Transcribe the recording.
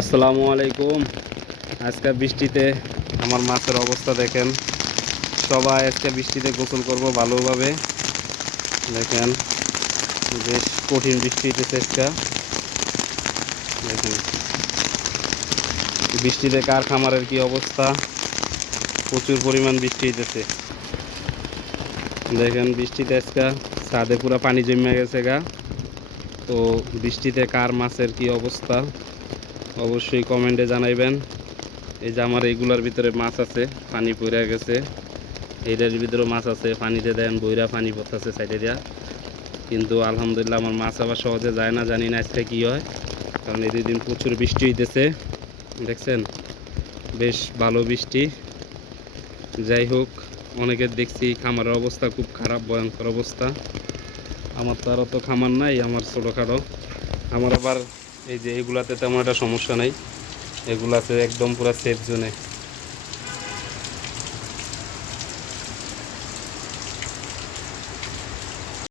আসসালামু আলাইকুম। আজকে বৃষ্টিতে আমার মাছের অবস্থা দেখেন। সবাই আজকে বৃষ্টিতে গোসল করব ভালোভাবে। দেখেন বেশ কঠিন বৃষ্টি হইতেছে আজকে। দেখেন বৃষ্টিতে কার খামারের কি অবস্থা, প্রচুর পরিমাণ বৃষ্টি হইতেছে। দেখেন বৃষ্টিতে আজকে ছাদে পুরো পানি জমে গেছে গা। তো বৃষ্টিতে কার মাছের কি অবস্থা অবশ্যই কমেন্টে জানাইবেন। এই যে আমার এইগুলার ভিতরে মাছ আছে, পানি পড়ে গেছে। এইটার ভিতরে মাছ আছে, পানিতে দেন বইরা পানি পড়তেছে সাইডে দিয়া। কিন্তু আলহামদুলিল্লাহ আমার মাছ আবার সহজে যায় না, জানি না আজকে কী হয়। কারণ এই 2 দিন প্রচুর বৃষ্টি হইতেছে, দেখছেন বেশ ভালো বৃষ্টি। যাই হোক, অনেকের দেখছি খামারের অবস্থা খুব খারাপ, ভয়ঙ্কর অবস্থা। আমার তো আর অত খামার নাই, আমার ছোটোখাটো। আমার আবার এই যে এগুলাতে তেমন একটা সমস্যা নাই, এগুলাতে একদম পুরো সেফ জোনে।